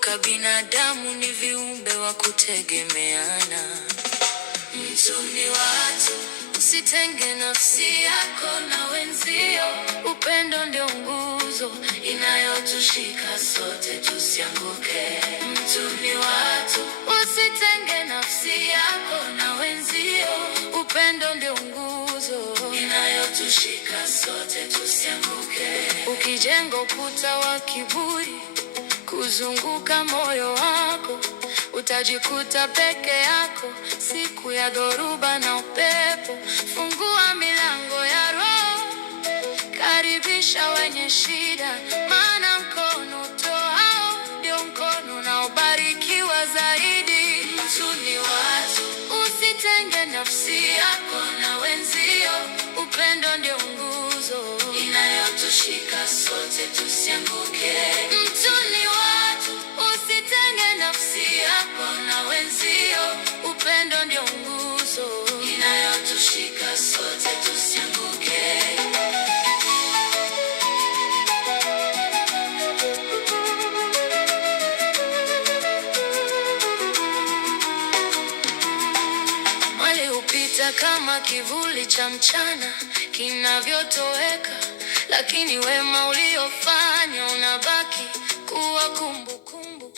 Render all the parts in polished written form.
Kumbuka binadamu ni viumbe wa kutegemeana. Mtu ni watu, usitenge nafsi yako na wenzio. Upendo ndio nguzo inayotushika sote tusianguke. Mtu ni watu, usitenge nafsi yako na wenzio. Upendo ndio nguzo inayotushika sote tusianguke. Ukijenga ukuta wa kiburi kuzunguka moyo wako, utajikuta peke yako siku ya dhoruba na upepo. Fungua milango ya roho, karibisha wenye shida, maana mkono utoao ndio mkono unaobarikiwa zaidi. Mtu ni watu, usitenge nafsi yako na wenzio. Upendo ndio nguzo inayotushika sote tusianguke. Mtu ni watu, usitenge nafsi yako na wenzio. Upendo ndio nguzo inayotushika sote tusianguke. Wale hupita kama kivuli cha mchana kinavyotoweka, lakini wema uliofanya unabaki kuwa kumbukumbu.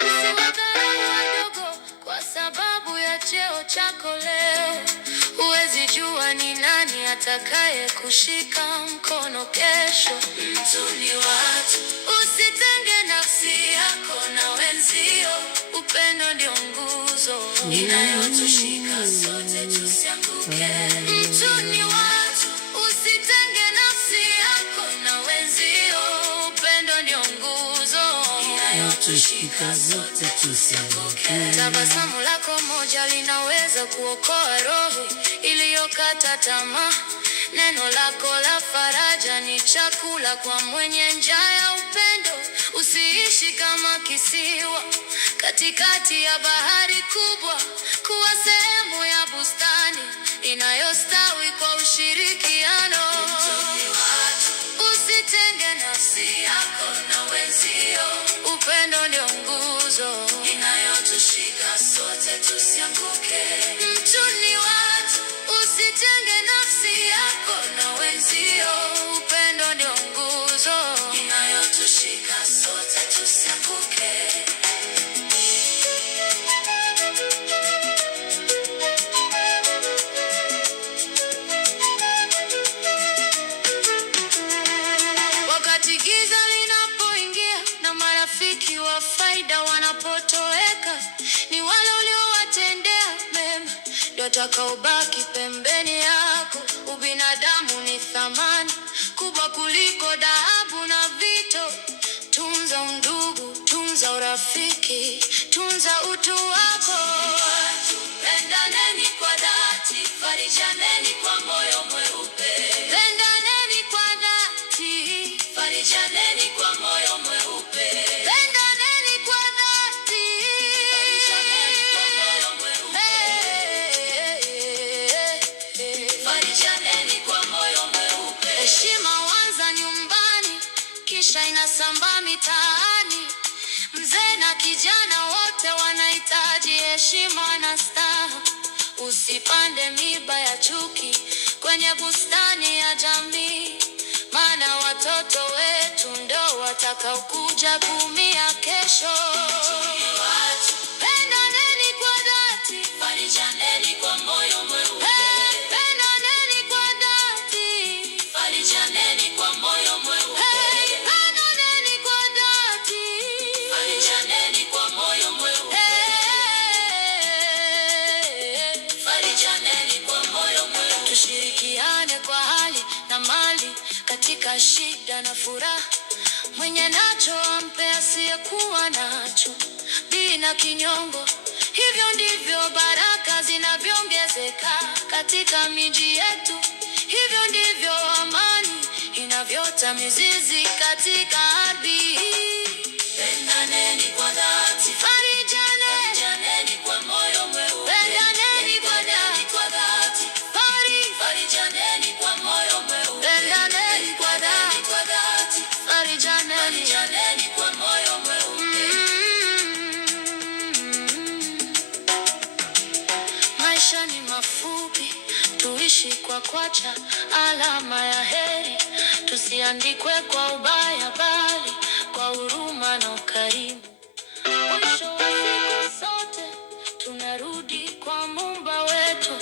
Usiwadharau wadogo kwa sababu ya cheo chako leo. Huwezi jua ni nani atakaye kushika mkono kesho. Mtu ni watu, usitenge nafsi yako na wenzio. Upendo ndio nguzo inayotushika sote tusianguke. Mtu ni watu, usitenge nafsi yako na wenzio. Upendo ndio nguzo inayotushika sote tusianguke. Tabasamu lako moja linaweza kuokoa roho iliyokata tamaa. Neno lako la faraja ni chakula kwa mwenye njaa ya upendo. Usiishi kama kisiwa katikati ya bahari kubwa. Kuwa sehemu ya bustani inayostawi kwa ushirikiano. Usitenge nafsi yako na wenzio. Upendo ndio nguzo inayotushika sote tusianguke. Mtu ni watu, usitenge nafsi yako na wenzio. Upendo ndio nguzo inayotushika sote tusianguke. Wakati giza linapoingia na marafiki wa faida wanapotoweka, ni wale uliowatendea mema ndio watakaobaki pembeni yako. Ubinadamu ni thamani kubwa kuliko dhahabu na vito. Tunza undugu, tunza urafiki, tunza utu wako. Pendaneni kwa dhati, farijaneni kwa moyo mweupe. Pendaneni kwa dhati, farijaneni kwa moyo mweupe. Pendaneni kwa dhati, farijaneni kwa moyo mweupe. Farijaneni kwa moyo mweupe. Heshima huanza nyumbani, kisha inasambaa mitaani. Mzee na kijana wote wanahitaji heshima na staha. Usipande miba ya chuki kwenye bustani ya jamii, maana watoto wetu ndo watakaokuja kuumia kesho. Pendaneni kwa dhati, farijaneni kwa moyo mweupe. Pendaneni kwa dhati, farijaneni kwa moyo mweupe. Pendaneni kwa dhati, farijaneni kwa moyo mweupe. Farijaneni kwa moyo mweupe. Tushirikiane kwa hali na mali, katika shida na furaha. Mwenye nacho ampe asiyekuwa nacho, bila kinyongo. Hivyo ndivyo baraka zinavyoongezeka katika miji yetu. Hivyo ndivyo amani inavyota mizizi katika ardhi. Pendaneni kwa dhati, farijaneni kwa moyo mweupe. Pendaneni kwa dhati, farijaneni kwa moyo mweupe. Pendaneni kwa dhati, farijaneni kwa moyo mweupe. kuacha alama ya heri. Tusiandikwe kwa ubaya, bali kwa huruma na ukarimu. Mwisho wa siku sote tunarudi kwa Muumba wetu,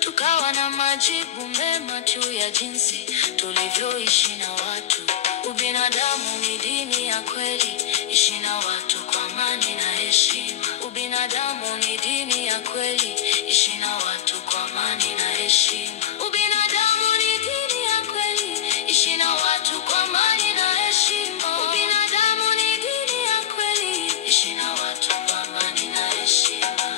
tukawa na majibu mema juu ya jinsi tulivyoishi na watu. Ubinadamu ni dini ya kweli, ishi na watu kwa amani na heshima. Ubinadamu ni dini ya kweli, ishi na watu kwa amani na heshima. Ubinadamu ni dini ya kweli, ishi na watu kwa amani na heshima. Ubinadamu ni dini ya kweli, ishi na watu kwa amani na heshima.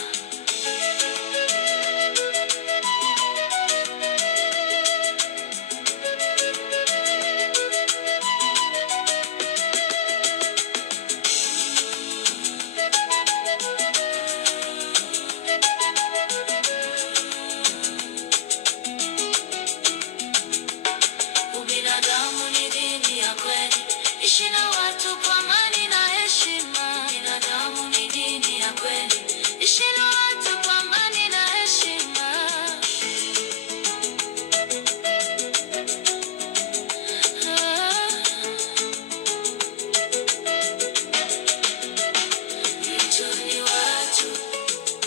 Ubinadamu ni dini ya kweli, ishi na watu kwa amani na heshima. Ubinadamu ni dini ya kweli, ishi na watu kwa amani na heshima.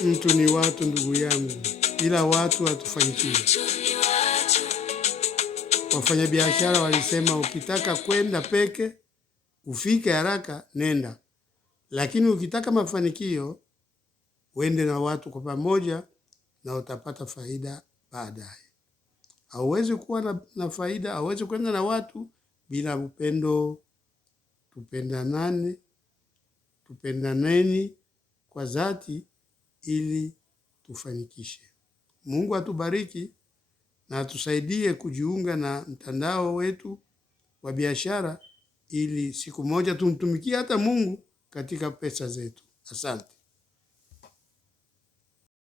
Mtu ni watu ndugu yangu, ila watu hatufanikiwi. Wafanyabiashara walisema ukitaka kwenda peke ufike haraka nenda, lakini ukitaka mafanikio uende na watu kwa pamoja na utapata faida baadaye. Hauwezi kuwa na faida, hauwezi kwenda na watu bila upendo. Tupendaneni kwa dhati ili tufanikishe. Mungu atubariki na atusaidie kujiunga na mtandao wetu wa biashara ili siku moja tumtumikie hata Mungu katika pesa zetu. Asante.